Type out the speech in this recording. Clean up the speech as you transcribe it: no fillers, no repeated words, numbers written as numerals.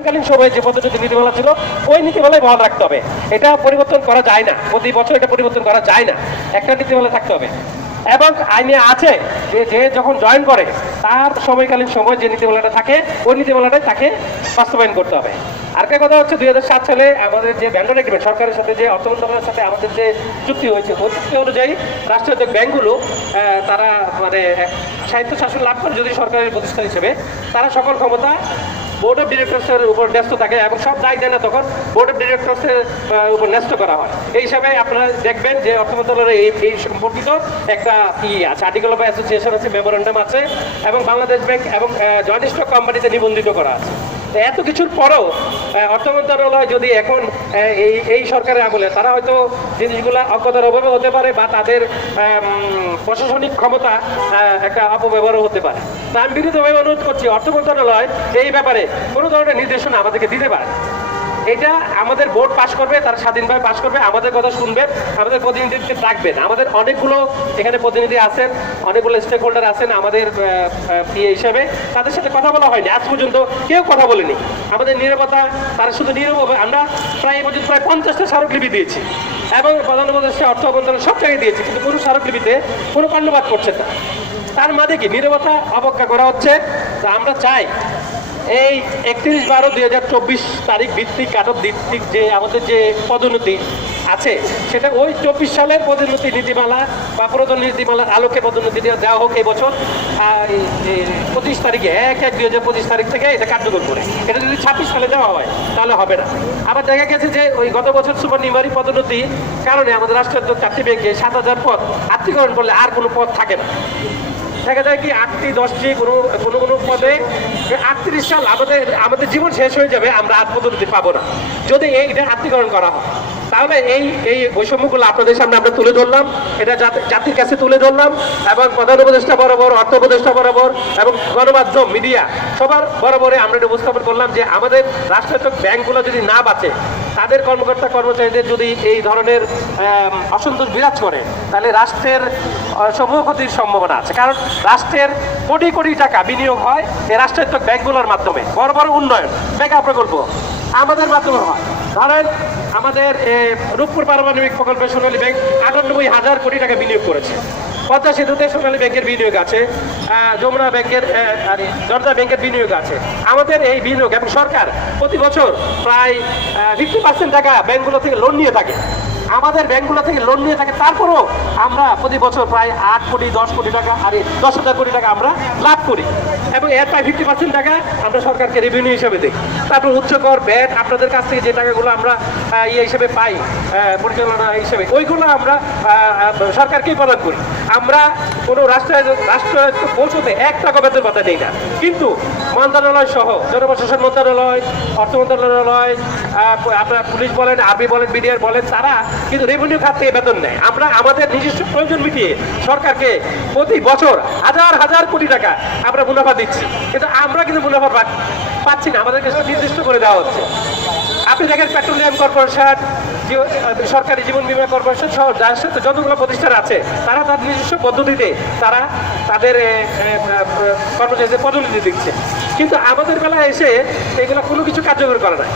তৎকালীন সময়ে যে পদ্ধতি নীতিমালা ছিল ওই নীতিমালায় বহাল রাখতে হবে। এটা পরিবর্তন করা যায় না, প্রতি বছর এটা পরিবর্তন করা যায় না, একটা নীতিমালা থাকতে হবে। এবং আইনে আছে যে যে যখন জয়েন করে তার সময়কালীন সময় যে নীতিমালাটা থাকে ওই নীতিমালাটাই তাকে বাস্তবায়ন করতে হবে। আরেকটা কথা হচ্ছে 2007 সালে আমাদের যে ভেন্ডর এগ্রিমেন্ট সরকারের সাথে যে অর্থ মন্ত্রণালয়ের সাথে আমাদের যে চুক্তি হয়েছে ওই চুক্তি অনুযায়ী রাষ্ট্রায়ত্ত ব্যাংকগুলো তারা মানে স্বায়ত্ত শাসন লাভ করে যদি সরকারের প্রতিষ্ঠান হিসেবে তারা সকল ক্ষমতা বোর্ড অফ ডিরেক্টরসের উপর ন্যস্ত থাকে এবং সব দায় দেয় না তখন বোর্ড অফ ডিরেক্টরসের উপর ন্যস্ত করা হয়। এই হিসাবে আপনারা দেখবেন যে অর্থ মন্ত্রণালয়ের এই সম্পর্কিত একটা আছে, আর্টিকেল অফ অ্যাসোসিয়েশন আছে, মেমোরেন্ডাম আছে এবং বাংলাদেশ ব্যাংক এবং জয়েন্ট স্টক কোম্পানিতে নিবন্ধিত করা আছে। এত কিছুর পরেও অর্থ মন্ত্রণালয় যদি এখন এই সরকারের আমলে তারা হয়তো জিনিসগুলা অজ্ঞতার অভাবে হতে পারে বা তাদের প্রশাসনিক ক্ষমতা একটা অপব্যবহারও হতে পারে। তা আমি বিনীতভাবে অনুরোধ করছি অর্থ মন্ত্রণালয় এই ব্যাপারে কোনো ধরনের নির্দেশনা আমাদেরকে দিতে পারে। এটা আমাদের বোর্ড পাশ করবে, তারা স্বাধীনভাবে পাশ করবে, আমাদের কথা শুনবেন, আমাদের প্রতিনিধিকে ডাকবেন। আমাদের অনেকগুলো এখানে প্রতিনিধি আছেন, অনেকগুলো স্টেক হোল্ডার আছেন আমাদের হিসাবে, তাদের সাথে কথা বলা হয়নি, আজ পর্যন্ত কেউ কথা বলেনি। আমাদের নীরবতা, তারা শুধু নীরব। আমরা প্রায় এই পর্যন্ত প্রায় 50টা স্মারকলিপি দিয়েছি এবং প্রধান উপদেষ্টা অর্থ মন্ত্রণালয় সব জায়গায় দিয়েছি, কিন্তু কোনো স্মারকলিপিতে কোনো কর্ণপাত করছে না। তার মাঝে কি নীরবতা অবজ্ঞা করা হচ্ছে। আমরা চাই এই 31/12/2024 তারিখ ভিত্তিক কাটক ভিত্তিক যে আমাদের যে পদোন্নতি আছে সেটা ওই 24 সালের পদোন্নতি নীতিমালা বা প্রধান নীতিমালার আলোকে পদোন্নতি দেওয়া হোক এই বছর 25 তারিখে 1/1/2025 তারিখ থেকে এটা কার্যকর করে। এটা যদি 26 সালে দেওয়া হয় তাহলে হবে না। আবার দেখা গেছে যে ওই গত বছর সুপার নিউমারি পদোন্নতি কারণে আমাদের রাষ্ট্রায়ত্ত 4টি ব্যাংকে 7,000 পদ আত্মীকরণ করলে আর কোনো পদ থাকে না। দেখা যায় কি 8টি 10টি কোনো পদে 38 সাল আমাদের জীবন শেষ হয়ে যাবে, আমরা আর পদোন্নতি পাবো না যদি এইটা আত্মীকরণ করা হয়। তাহলে এই বৈষম্যগুলো আপনাদের সামনে আমরা তুলে ধরলাম, এটা জাতির কাছে তুলে ধরলাম এবং প্রধান উপদেষ্টা বরাবর, অর্থ উপদেষ্টা বরাবর এবং গণমাধ্যম মিডিয়া সবার বরাবরে আমরা এটা উপস্থাপন করলাম যে আমাদের রাষ্ট্রায়ত্ত ব্যাংকগুলো যদি না বাঁচে, তাদের কর্মকর্তা কর্মচারীদের যদি এই ধরনের অসন্তোষ বিরাজ করে তাহলে রাষ্ট্রের সমূহ ক্ষতির সম্ভাবনা আছে। কারণ রাষ্ট্রের কোটি কোটি টাকা বিনিয়োগ হয় এই রাষ্ট্রায়ত্ত ব্যাংকগুলোর মাধ্যমে। বড় বড় উন্নয়ন মেগা প্রকল্প আমাদের মাধ্যমে হয়। ধরেন আমাদের রূপপুর পারমাণবিক প্রকল্পে সোনালী ব্যাংক 98,000 কোটি টাকা বিনিয়োগ করেছে। পদ্মা সেতুতে সোনালী ব্যাংকের বিনিয়োগ আছে, যমুনা ব্যাংকের জনতা ব্যাংকের বিনিয়োগ আছে। আমাদের এই বিনিয়োগ এবং সরকার প্রতি বছর প্রায় 50% টাকা ব্যাংকগুলো থেকে লোন নিয়ে থাকে, আমাদের ব্যাংকগুলো থেকে লোন নিয়ে থাকে। তারপরেও আমরা প্রতি বছর প্রায় 8 কোটি 10 কোটি টাকা 10,000 কোটি টাকা আমরা লাভ করি এবং এর প্রায় 50% টাকা আমরা সরকারকে রেভিনিউ হিসেবে দিই। তারপর উচ্চকর ব্যাট আপনাদের কাছ থেকে যে টাকাগুলো আমরা হিসেবে পাই পরিচালনা হিসেবে, ওইগুলো আমরা সরকারকেই প্রদান করি। আমরা কোনো রাষ্ট্র পৌঁছতে 1 টাকা বেতন ভাতা নেই না, কিন্তু মন্ত্রণালয় সহ জনপ্রশাসন মন্ত্রণালয়, অর্থ মন্ত্রণালয়, আপনার পুলিশ বলেন, আর্মি বলেন, বিডিআর বলেন, তারা কিন্তু রেভিনিউ খাত থেকে বেতন নেয়। আমরা আমাদের নিজস্ব প্রয়োজন মিটিয়ে সরকারকে প্রতি বছর হাজার হাজার কোটি টাকা আমরা মুনাফা দিচ্ছি, কিন্তু আমরা কিন্তু মুনাফা পাচ্ছি না, আমাদেরকে নির্দিষ্ট করে দেওয়া হচ্ছে। আপনি দেখেন পেট্রোলিয়াম কর্পোরেশন, সরকারি জীবন বীমা কর্পোরেশন সহ যার সাথে যতগুলো প্রতিষ্ঠান আছে তারা তার নিজস্ব পদ্ধতিতে তারা তাদের কর্মচারীদের পদোন্নতি দিচ্ছে, কিন্তু আমাদের বেলায় এসে এগুলো কোনো কিছু কার্যকর করে না।